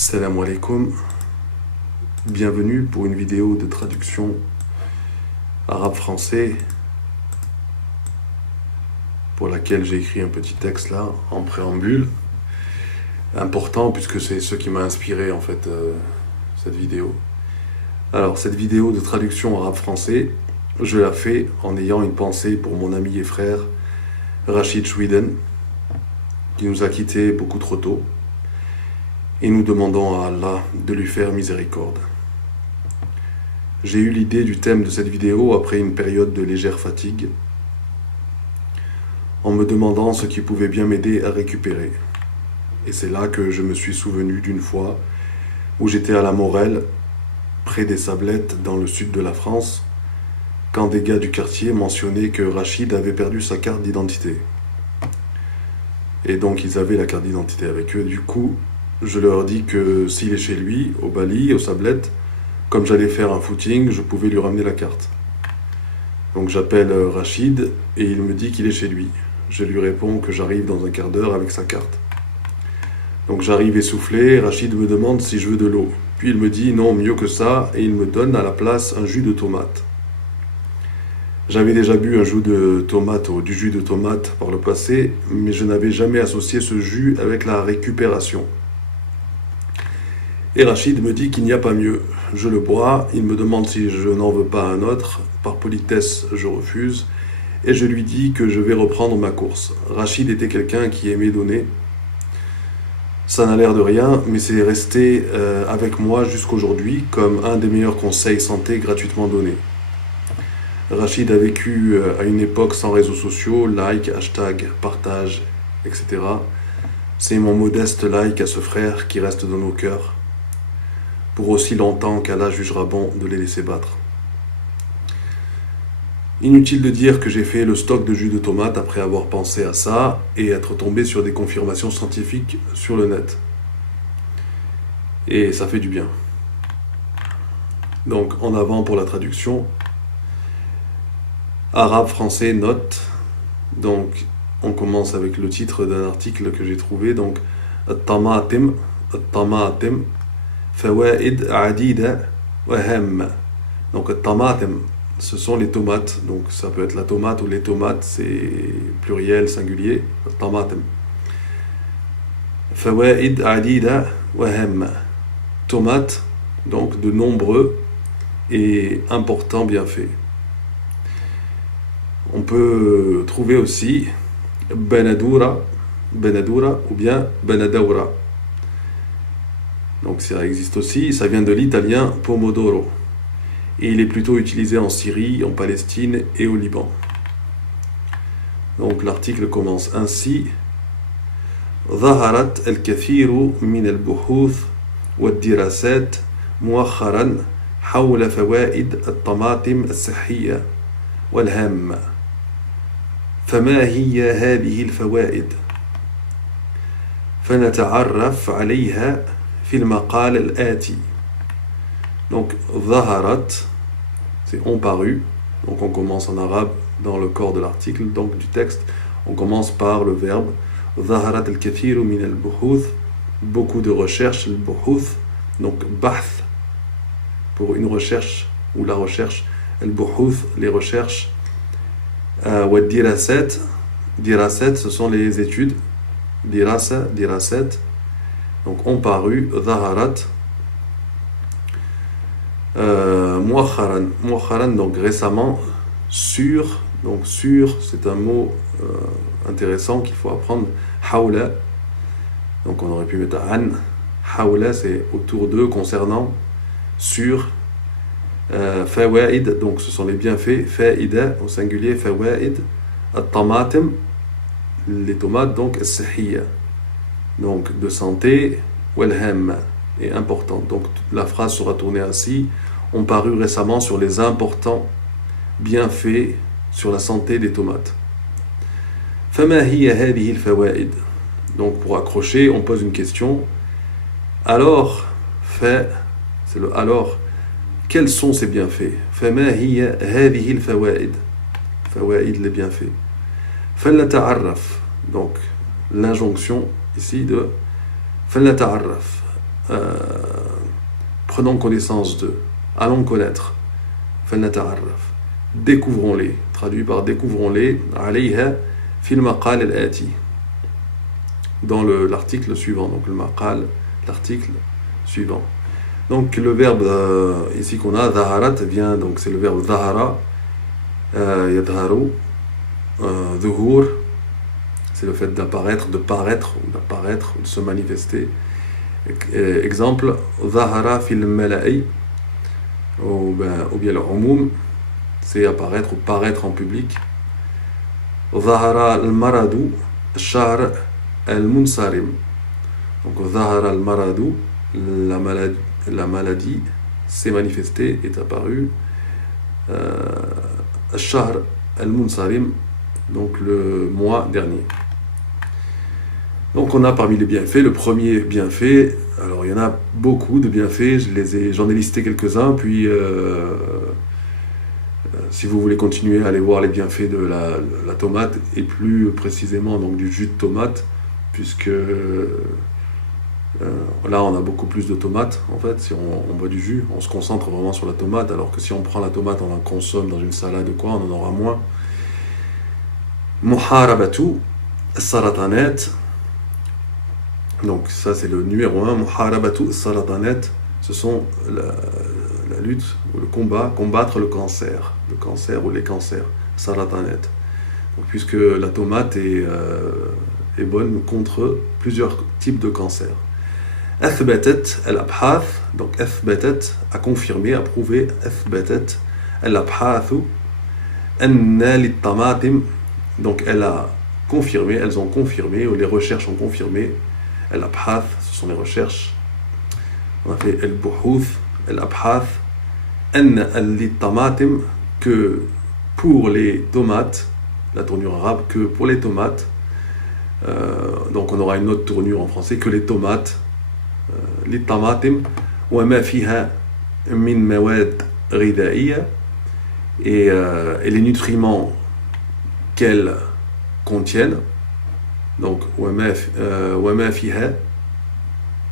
Salam alaikum, bienvenue pour une vidéo de traduction arabe-français pour laquelle j'ai écrit un petit texte là en préambule, important puisque c'est ce qui m'a inspiré en fait cette vidéo. Alors cette vidéo de traduction arabe-français, je la fais en ayant une pensée pour mon ami et frère Rachid Chouiden qui nous a quittés beaucoup trop tôt. Et nous demandons à Allah de lui faire miséricorde. J'ai eu l'idée du thème de cette vidéo après une période de légère fatigue, en me demandant ce qui pouvait bien m'aider à récupérer. Et c'est là que je me suis souvenu d'une fois où j'étais à la Morelle, près des Sablettes, dans le sud de la France, quand des gars du quartier mentionnaient que Rachid avait perdu sa carte d'identité. Et donc ils avaient la carte d'identité avec eux. Du coup, je leur dis que s'il est chez lui, au Bali, aux Sablettes, comme j'allais faire un footing, je pouvais lui ramener la carte. Donc j'appelle Rachid et il me dit qu'il est chez lui. Je lui réponds que j'arrive dans un quart d'heure avec sa carte. Donc j'arrive essoufflé, Rachid me demande si je veux de l'eau. Puis il me dit non, mieux que ça, et il me donne à la place un jus de tomate. J'avais déjà bu un jus de tomate ou du jus de tomate par le passé, mais je n'avais jamais associé ce jus avec la récupération. Et Rachid me dit qu'il n'y a pas mieux. Je le bois, il me demande si je n'en veux pas un autre. Par politesse, je refuse. Et je lui dis que je vais reprendre ma course. Rachid était quelqu'un qui aimait donner. Ça n'a l'air de rien, mais c'est resté avec moi jusqu'aujourd'hui comme un des meilleurs conseils santé gratuitement donnés. Rachid a vécu à une époque sans réseaux sociaux, like, hashtag, partage, etc. C'est mon modeste like à ce frère qui reste dans nos cœurs, pour aussi longtemps qu'Allah jugera bon de les laisser battre. Inutile de dire que j'ai fait le stock de jus de tomate après avoir pensé à ça et être tombé sur des confirmations scientifiques sur le net. Et ça fait du bien. Donc en avant pour la traduction. Arabe-français, note. Donc on commence avec le titre d'un article que j'ai trouvé. Donc At-Tamatim, At-Tamatim. فوائد عديدة وهامة. Donc الطماطم, ce sont les tomates. Donc ça peut être la tomate ou les tomates, c'est pluriel, singulier. الطماطم. فوائد عديدة وهامة. Tomates, donc de nombreux et importants bienfaits. On peut trouver aussi Benadura ou bien Benadaura. Donc ça existe aussi, ça vient de l'italien pomodoro. Et il est plutôt utilisé en Syrie, en Palestine et au Liban. Donc l'article commence ainsi. ظهرت الكثير من البحوث والدراسات مؤخرا حول فوائد الطماطم الصحية والهامة. فما هي هذه الفوائد؟ فنتعرف عليها في المقال الآتي. Donc, ظهرت, c'est ont paru. Donc, on commence en arabe dans le corps de l'article, donc du texte. On commence par le verbe ظهرت الكثير من البحوث, beaucoup de recherches, البحوث, donc bahth, pour une recherche ou la recherche, البحوث, les recherches, والدراسات, دراسات, ce sont les études, dirasa, dirasat. Donc ont paru, ظهرت, مؤخرا, donc récemment, sur, donc sur, c'est un mot intéressant qu'il faut apprendre, حول, donc on aurait pu mettre عن, حول c'est autour d'eux, concernant, sur, فوائد, donc ce sont les bienfaits, فائدة au singulier, فوائد, الطماطم, les tomates, donc الصحية, donc de santé, والهامة, et important. Donc la phrase sera tournée ainsi. On paru récemment sur les importants bienfaits sur la santé des tomates. فما هي هذه الفوائد? Donc pour accrocher, on pose une question. Alors, fait, c'est le alors, quels sont ces bienfaits? فما هي هذه الفوائد? فوائد, les bienfaits. فلنتعرف, donc l'injonction ici de فلنتعرف, prenons connaissance d'eux, allons connaître, فلنتعرف, découvrons-les, traduit par découvrons-les, عليها في المقال الآتي, dans l'article suivant, donc le maqal, l'article suivant. Donc le verbe ici qu'on a, dhaharat, vient, donc c'est le verbe dhahara, yadharu, dhuhur, c'est le fait d'apparaître, de paraître, ou de se manifester. Exemple, dhahara fil mala'i, ou bien le umum, c'est apparaître ou paraître en public. Dhahara al-maradu, sha'r al-munsarim. Donc dhahara al-maradu, la maladie s'est manifestée, est apparue. Sha'r al-munsarim, donc le mois dernier. Donc on a parmi les bienfaits, le premier bienfait, alors il y en a beaucoup de bienfaits, j'en ai listé quelques-uns, puis si vous voulez continuer à aller voir les bienfaits de la tomate, et plus précisément donc du jus de tomate, puisque là on a beaucoup plus de tomates en fait, si on boit du jus, on se concentre vraiment sur la tomate, alors que si on prend la tomate, on en consomme dans une salade ou quoi, on en aura moins. Muharabatu saratanat, donc ça c'est le numéro 1, Muharabatu saratanat, ce sont la lutte ou le combat, combattre le cancer ou les cancers, saratanat. Donc, puisque la tomate est bonne contre plusieurs types de cancers. Athbatat al-abhath, donc athbatat, a confirmé, a prouvé, athbatat al-abhathu anna lit-tamatim, donc elles ont confirmé, ou les recherches ont confirmé, al-abhath, ce sont les recherches, on a fait al-buhuth, al-abhath, anna lit-tamatim, que pour les tomates, la tournure arabe, que pour les tomates, donc on aura une autre tournure en français, que les tomates, lit-tamatim, wa ma fiha min mawad ghidaiya, et les nutriments qu'elles contiennent, donc wa ma fiha,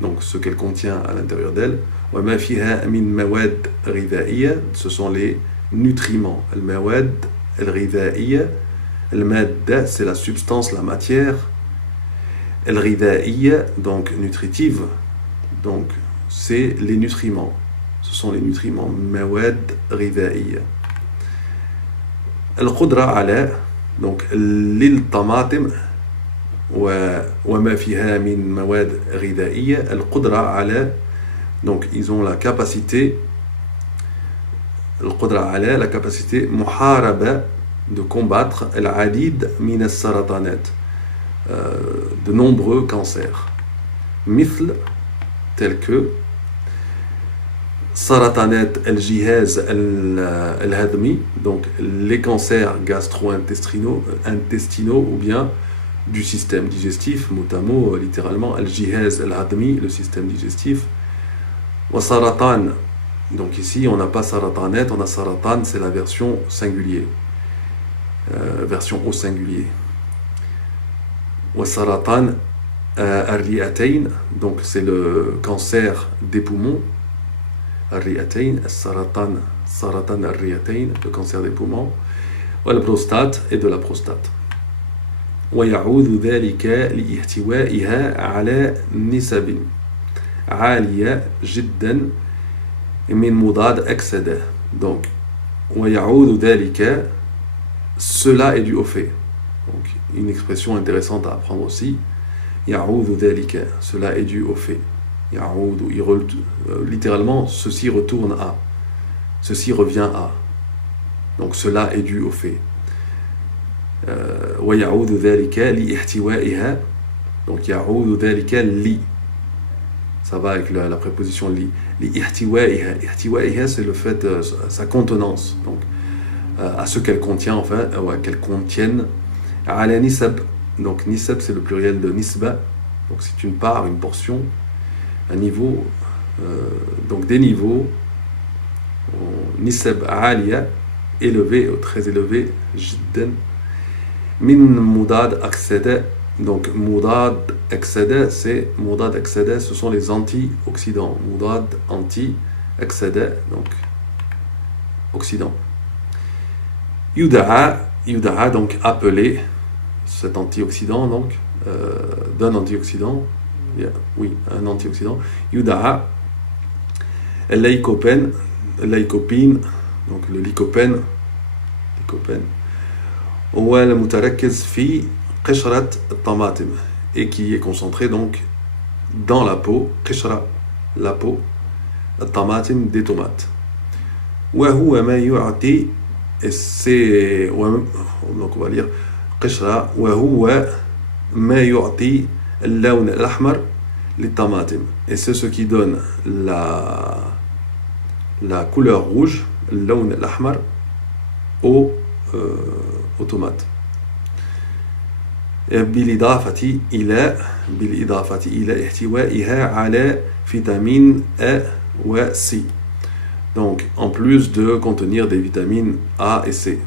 donc ce qu'elle contient à l'intérieur d'elle, wa ma fiha min mawad ghidaiya, ce sont les nutriments, al-mawad al-ghidaiya, al-madda c'est la substance, la matière, al-ghidaiya donc nutritive, donc c'est les nutriments, ce sont les nutriments, mawad ghidaiya. Al-qudra ala, donc lil-tamatim وما فيها من مواد غذائية القدرة على, donc ils ont la capacité, القدرة على, la capacité محاربة, de combattre العديد من السرطانات, de nombreux cancers, مثل, tel que سرطانات الجهاز الهضمي, donc les cancers gastro-intestinaux ou bien du système digestif, mot à mot, littéralement, al-jihaz al-hadmi, le système digestif. Wa saratan, donc ici on n'a pas saratanet, on a saratan, c'est la version singulier, version au singulier. Wa saratan ar-ri'atayn, donc c'est le cancer des poumons. Ar-ri'atayn, saratan ar-ri'atayn, le cancer des poumons. Wa la prostate, et de la prostate. ويعود ذلك لاحتوائها على نسب عالية جدا من مضاد أكسدة. Donc ويعود ذلك, cela est dû au fait. Donc une expression intéressante à apprendre aussi. يعود ذلك, cela est dû au fait. يعود, littéralement ceci retourne à, ceci revient à. Donc cela est dû au fait. ويعود ذلك لاحتوائها, donc يعود ذلك li, ça va avec la préposition li, لاحتوائها, ihtiwaiha c'est le fait, sa contenance, donc à ce qu'elle contient, enfin qu'elle contienne, على nisab, donc nisab c'est le pluriel de nisba, donc c'est une part, une portion, un niveau, donc des niveaux, nisab عالية, élevé, très élevé, jiddan, min mudad aksada, Donc, Moudad, excédé, ce sont les antioxydants. Moudad, anti-excédé, donc oxydant. Yuda'a, donc appelé, cet antioxydant, donc, d'un antioxydant, oui, un antioxydant. Yuda'a, lycopène, donc le lycopène, هو المتركز في قشرة الطماطم et qui est concentré donc dans la peau, قشرة, la peau, الطماطم, des tomates. وهو ما يعطي, et c'est, donc on va lire قشرة, وهو ما يعطي اللون الأحمر للطماطم, et c'est ce qui donne la couleur rouge, اللون الأحمر, aux tomates. بالإضافة إلى احتوائها على فيتامين A و C. Donc, en plus de contenir des vitamines A et C.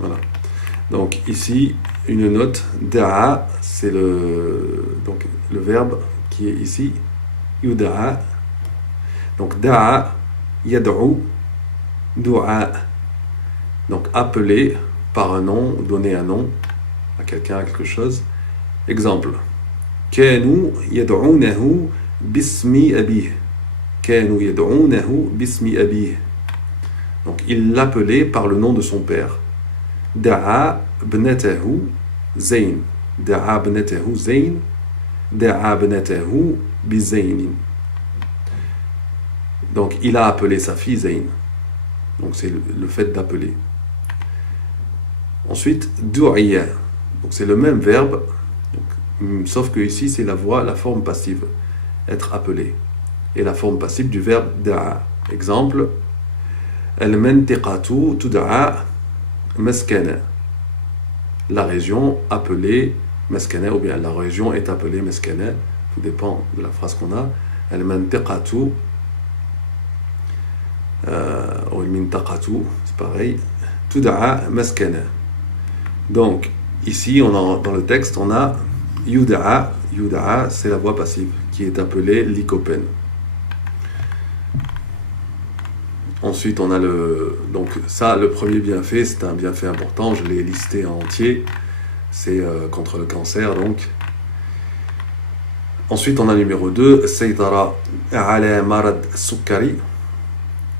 Voilà. Donc, ici, une note. Da'a, c'est le verbe qui est ici. Yuda'a. Donc, da'a, yad'u, du'a. Donc, appeler par un nom, donner un nom à quelqu'un, à quelque chose. Exemple. كانوا يدعونه باسم أبيه. كانوا يدعونه باسم أبيه. Donc, il l'appelait par le nom de son père. دعا ابنته زين. دعا ابنته زين. دعا ابنته بزين. Donc, il a appelé sa fille Zayn. Donc, c'est le fait d'appeler. Ensuite, du'iya. Donc, c'est le même verbe, donc, sauf que ici, c'est la forme passive. Être appelé. Et la forme passive du verbe da'a. Exemple, al-mantiqatu tud'a maskana. La région appelée maskana, ou bien la région est appelée maskana. Tout dépend de la phrase qu'on a. Al-mantiqatu, ou al-mintaqatu, c'est pareil. Tud'a maskana. Donc, ici, dans le texte, on a yuda'a. Yuda'a, c'est la voix passive, qui est appelée lycopène. Ensuite, on a donc ça, le premier bienfait, c'est un bienfait important, je l'ai listé en entier. C'est contre le cancer, donc. Ensuite, on a numéro 2, Saytara ala marad sukkari.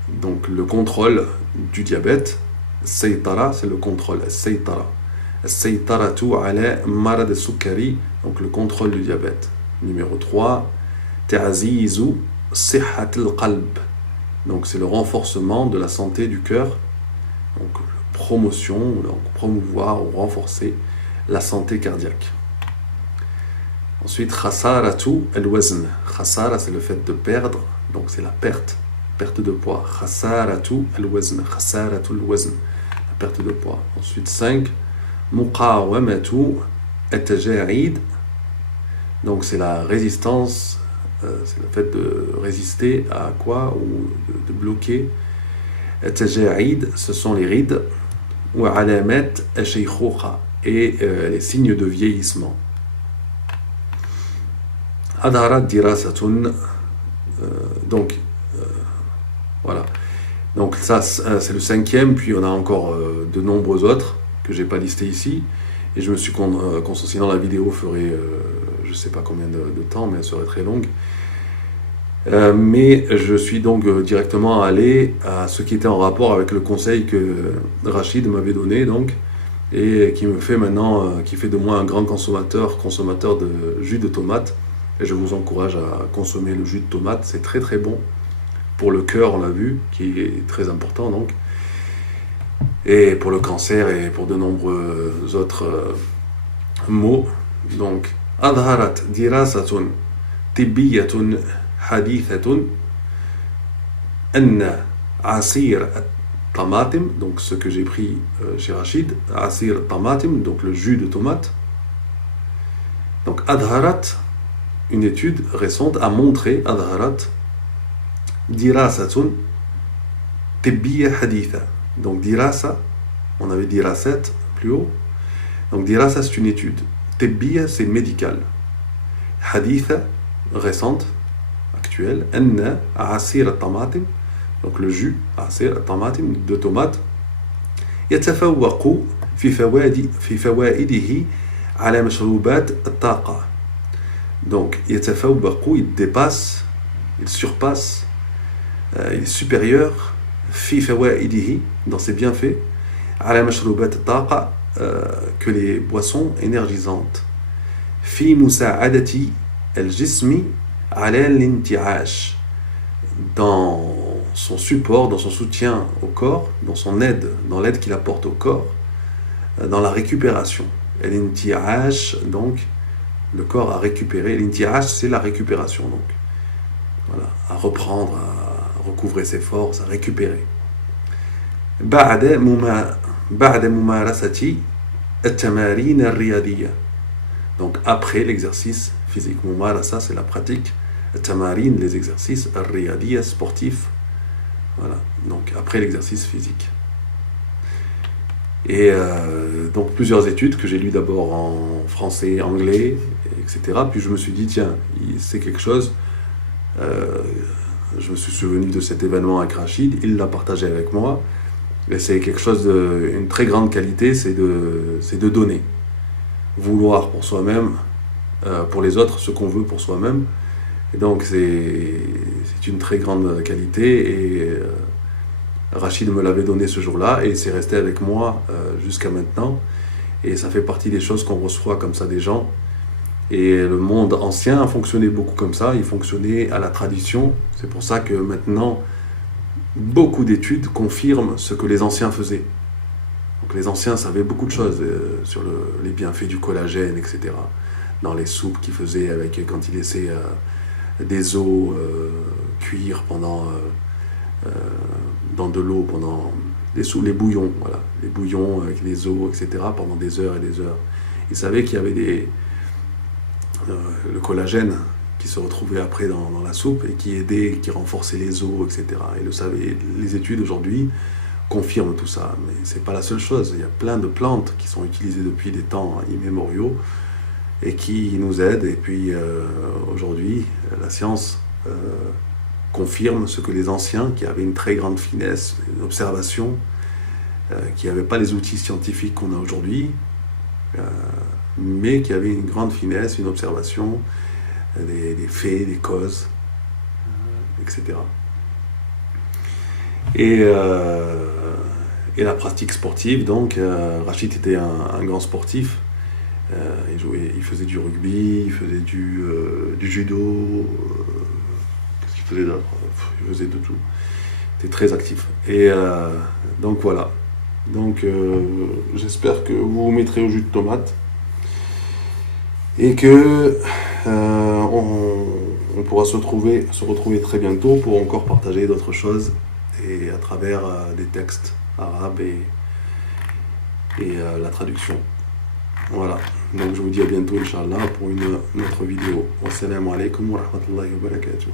Donc, le contrôle du diabète. Saytara, c'est le contrôle. Saytara. Saytaratu ala marad sukkari. Donc, le contrôle du diabète. Numéro 3, Ta'azizu sihhat al-qalb. Donc, c'est le renforcement de la santé du cœur. Donc, promotion, donc promouvoir ou renforcer la santé cardiaque. Ensuite, khasaratu al-wazn. Khasara, c'est le fait de perdre. Donc, c'est la perte de poids. Khasaratu al-wazn. Khasaratu al-wazn. La perte de poids. Ensuite, 5, muqawamatu at-taja'id. Donc, c'est la résistance. C'est le fait de résister à quoi, ou de bloquer. Taja'id, ce sont les rides, ou alamat al-shaykhoukha, et les signes de vieillissement. Adharat dirasatun, donc voilà. Donc ça, c'est le 5e, puis on a encore de nombreux autres que j'ai pas listés ici, et je me suis sinon la vidéo ferait je sais pas combien de temps, mais elle serait très longue. Mais je suis donc directement allé à ce qui était en rapport avec le conseil que Rachid m'avait donné, donc, et qui me fait maintenant, qui fait de moi un grand consommateur de jus de tomate. Et je vous encourage à consommer le jus de tomate, c'est très très bon pour le cœur, on l'a vu, qui est très important donc, et pour le cancer et pour de nombreux autres maux. Donc, أظهرت دراسة طبية حديثة أن عصير الطماطم, donc ce que j'ai pris chez Rachid, عصير الطماطم, donc le jus de tomate. Donc أظهرت, une étude récente a montré, أظهرت دراسة طبية حديثة. Donc dirasa, On avait dirasat plus haut. Donc dirasa c'est une étude. Tibbiya c'est médical. Haditha, récente, actuelle. Anna asir al-tamatim. Donc le jus, asir al-tamatim, de tomates. يتفوق في فوائده على مشروبات الطاقة. Donc يتفوق, il dépasse, il surpasse, il est supérieur في فوائده, dans ses bienfaits, على مشروبات الطاقة, que les boissons énergisantes. في مساعدة الجسم على الانتعاش, dans son support, dans son soutien au corps, dans son aide, dans l'aide qu'il apporte au corps, dans la récupération. Et l'inti'ash, donc, le corps à récupérer. L'inti'ash, c'est la récupération, donc. Voilà, à reprendre, à recouvrer ses forces, à récupérer. بعد ممارسة التمارين الرياضية. Donc, après l'exercice physique. Mumarasa, c'est la pratique. Tamarin, les exercices. Riyadiya, sportifs. Voilà, donc après l'exercice physique. Et donc plusieurs études que j'ai lues d'abord en français, anglais, etc. Puis je me suis dit, tiens, c'est quelque chose. Je me suis souvenu de cet événement avec Rachid, il l'a partagé avec moi. Et c'est quelque chose une très grande qualité, c'est de donner. Vouloir pour soi-même, pour les autres, ce qu'on veut pour soi-même. Et donc c'est une très grande qualité et Rachid me l'avait donné ce jour-là et c'est resté avec moi jusqu'à maintenant. Et ça fait partie des choses qu'on reçoit comme ça des gens. Et le monde ancien fonctionnait beaucoup comme ça, il fonctionnait à la tradition. C'est pour ça que maintenant, beaucoup d'études confirment ce que les anciens faisaient. Donc les anciens savaient beaucoup de choses sur les bienfaits du collagène, etc. Dans les soupes qu'ils faisaient quand ils laissaient des os cuire dans de l'eau pendant les bouillons, voilà, les bouillons avec les os, etc. pendant des heures et des heures. Ils savaient qu'il y avait le collagène qui se retrouvait après dans la soupe et qui aidait, qui renforçait les os, etc. Et les études aujourd'hui confirment tout ça, mais c'est pas la seule chose. Il y a plein de plantes qui sont utilisées depuis des temps immémoriaux et qui nous aident. Et puis aujourd'hui, la science confirme ce que les anciens, qui avaient une très grande finesse, une observation, qui n'avaient pas les outils scientifiques qu'on a aujourd'hui, mais qui avaient une grande finesse, une observation des faits, des causes, etc. Et la pratique sportive, donc, Rachid était un grand sportif. Il faisait du rugby, il faisait du judo, qu'est-ce qu'il faisait d'autre? Il faisait de tout. Il était très actif. Et donc voilà. Donc j'espère que vous vous mettrez au jus de tomate et que on pourra se retrouver très bientôt pour encore partager d'autres choses et à travers des textes arabes et la traduction. Voilà, donc je vous dis à bientôt, Inch'Allah, pour une autre vidéo. Wassalamu alaikum wa rahmatullahi wa barakatuh.